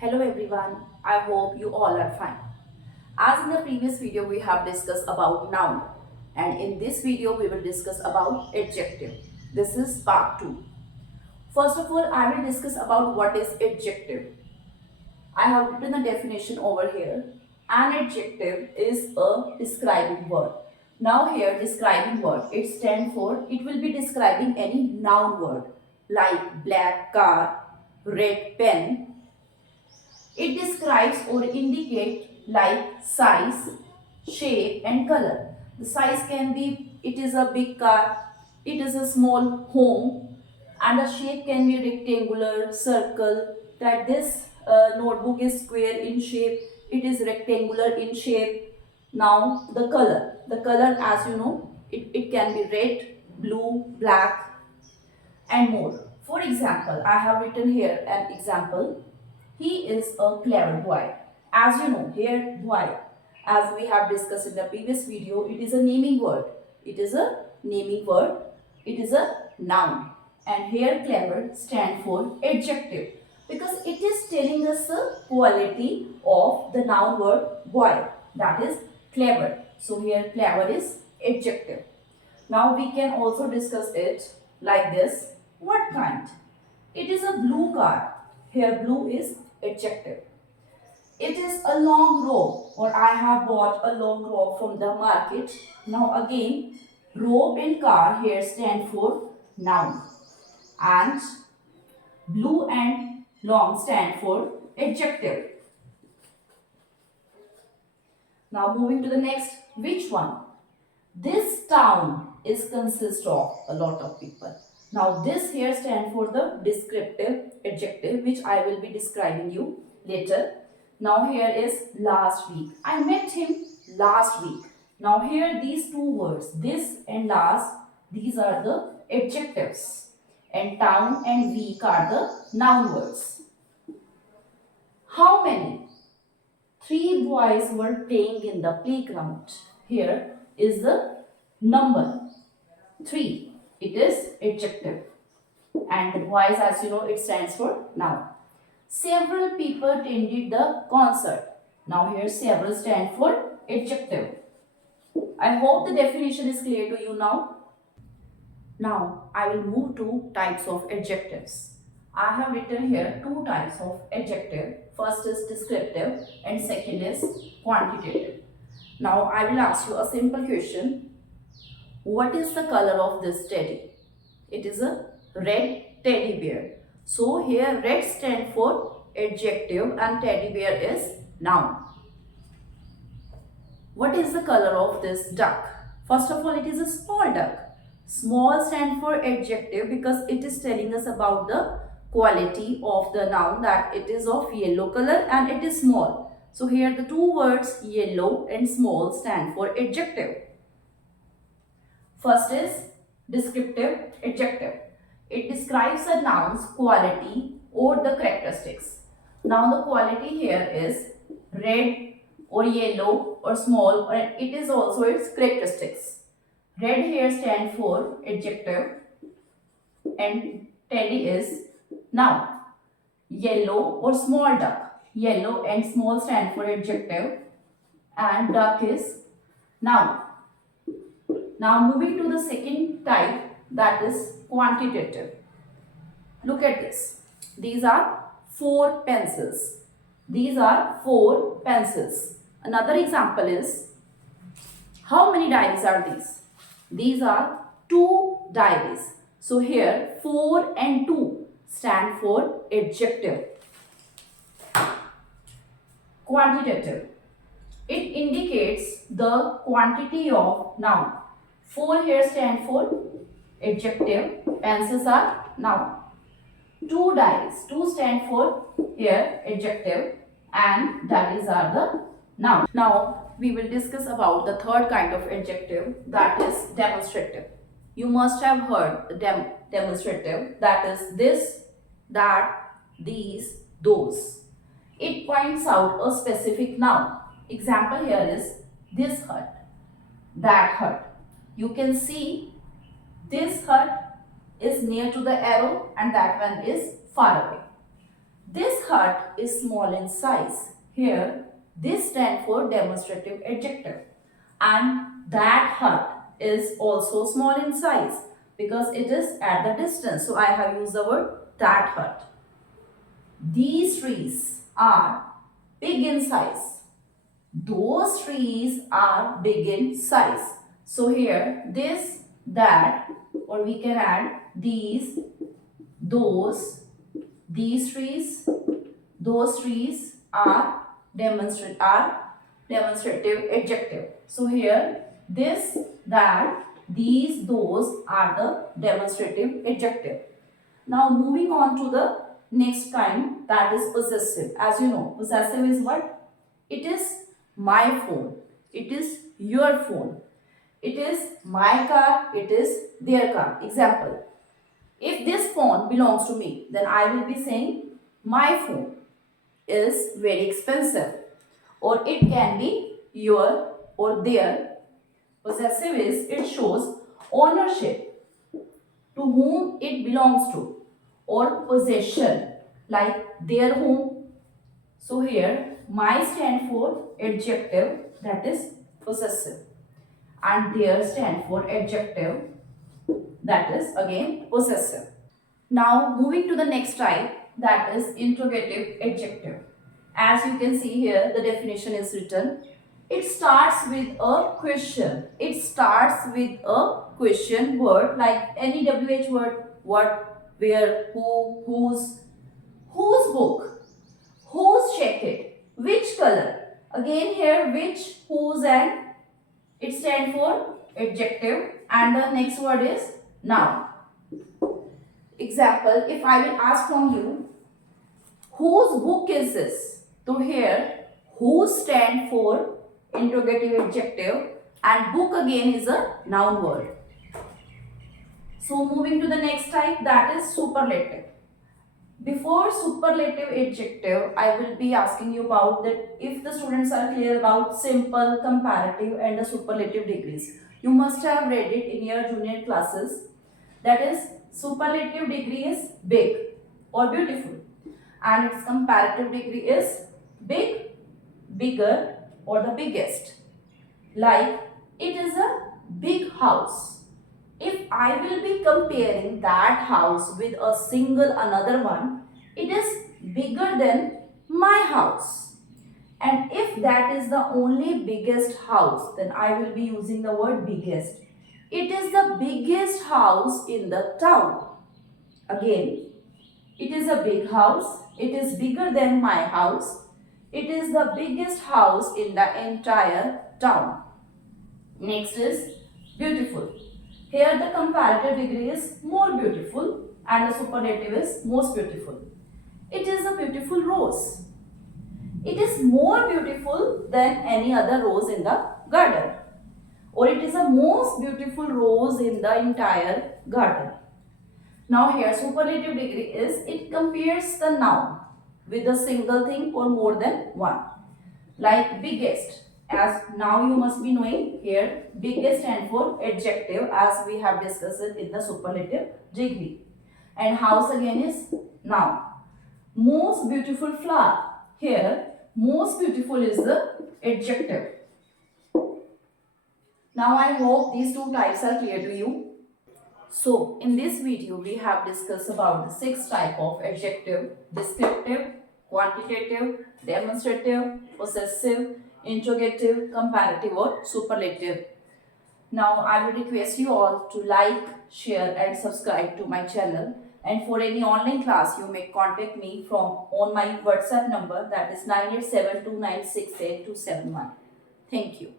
Hello everyone, I hope you all are fine. As in the previous video we have discussed about noun and in this video we will discuss about adjective. This is part 2. First of all I will discuss about what is adjective. I have written the definition over here. An adjective is a describing word. Now here describing word, it stands for, it will be describing any noun word like black car, red pen. It describes or indicates like size, shape and color. The size can be, it is a big car, it is a small home, and the shape can be rectangular, circle, that this notebook is square in shape, it is rectangular in shape. Now the color as you know, it can be red, blue, black and more. For example, I have written here an example. He is a clever boy. As you know, here boy, as we have discussed in the previous video, it is a naming word. It is a naming word. It is a noun. And here clever stand for adjective because it is telling us the quality of the noun word boy. That is clever. So here clever is adjective. Now we can also discuss it like this. What kind? It is a blue car. Here blue is adjective. It is a long robe or I have bought a long robe from the market. Now again robe and car here stand for noun and blue and long stand for adjective. Now moving to the next, which one? This town is consist of a lot of people. Now this here stand for the descriptive adjective which I will be describing you later. Now here is last week. I met him last week. Now here these two words, this and last, these are the adjectives. And town and week are the noun words. How many? Three boys were playing in the playground. Here is the number 3. It is adjective. And the boys, as you know, it stands for noun. Several people attended the concert. Now here several stand for adjective. I hope the definition is clear to you now. Now I will move to types of adjectives. I have written here two types of adjective. First is descriptive and second is quantitative. Now I will ask you a simple question. What is the color of this teddy? It is a red teddy bear. So here red stand for adjective and teddy bear is noun. What is the color of this duck? First of all, it is a small duck. Small stand for adjective because it is telling us about the quality of the noun, that it is of yellow color and it is small. So here the two words yellow and small stand for adjective. First is descriptive adjective. It describes a noun's quality or the characteristics. Now the quality here is red or yellow or small, or it is also its characteristics. Red here stand for adjective and teddy is noun. Yellow or small duck. Yellow and small stand for adjective and duck is noun. Now moving to the second type, that is quantitative. Look at this. These are 4 pencils. These are 4 pencils. Another example is, how many diaries are these? These are 2 diaries. So here 4 and 2 stand for adjective. Quantitative. It indicates the quantity of noun. 4 here stand for adjective. Pencils are noun. 2 diaries. 2 stand for here adjective and diaries are the noun. Now we will discuss about the third kind of adjective, that is demonstrative. You must have heard demonstrative, that is this, that, these, those. It points out a specific noun. Example here is this hut, that hut. You can see this hut is near to the arrow and that one is far away. This hut is small in size. Here, this stands for demonstrative adjective. And that hut is also small in size because it is at the distance. So I have used the word that hut. These trees are big in size. Those trees are big in size. So here, this, that, or we can add these, those, these trees, those trees are demonstrative adjective. So here, this, that, these, those are the demonstrative adjective. Now moving on to the next kind, that is possessive. As you know, possessive is what? It is my phone. It is your phone. It is my car. It is their car. Example. If this phone belongs to me, then I will be saying my phone is very expensive. Or it can be your or their. Possessive is it shows ownership, to whom it belongs to, or possession, like their home. So here my stand for adjective, that is possessive, and their stand for adjective, that is again possessive. Now moving to the next type, that is interrogative adjective. As you can see here, the definition is written. It starts with a question. It starts with a question word, like any WH word. What, where, who, whose book, whose jacket, which color. Again here which, whose, and it stands for adjective, and the next word is noun. Example, if I will ask from you, whose book is this? So here, whose stand for interrogative adjective, and book again is a noun word. So moving to the next type, that is superlative. Before superlative adjective, I will be asking you about that if the students are clear about simple, comparative and the superlative degrees. You must have read it in your junior classes. That is, superlative degree is big or beautiful, and its comparative degree is big, bigger or the biggest. Like, it is a big house. If I will be comparing that house with a single another one, it is bigger than my house. And if that is the only biggest house, then I will be using the word biggest. It is the biggest house in the town. Again, it is a big house. It is bigger than my house. It is the biggest house in the entire town. Next is beautiful. Here the comparative degree is more beautiful and the superlative is most beautiful. It is a beautiful rose. It is more beautiful than any other rose in the garden. Or it is the most beautiful rose in the entire garden. Now here superlative degree is it compares the noun with a single thing or more than one. Like biggest, as now you must be knowing here, biggest stand for adjective as we have discussed it in the superlative degree. And house again is noun. Most beautiful flower, here most beautiful is the adjective. Now I hope these two types are clear to you. So in this video we have discussed about the 6 type of adjective: descriptive, quantitative, demonstrative, possessive, interrogative, comparative or superlative. Now I will request you all to like, share and subscribe to my channel, and for any online class you may contact me from on my WhatsApp number, that is 9872968271. Thank you.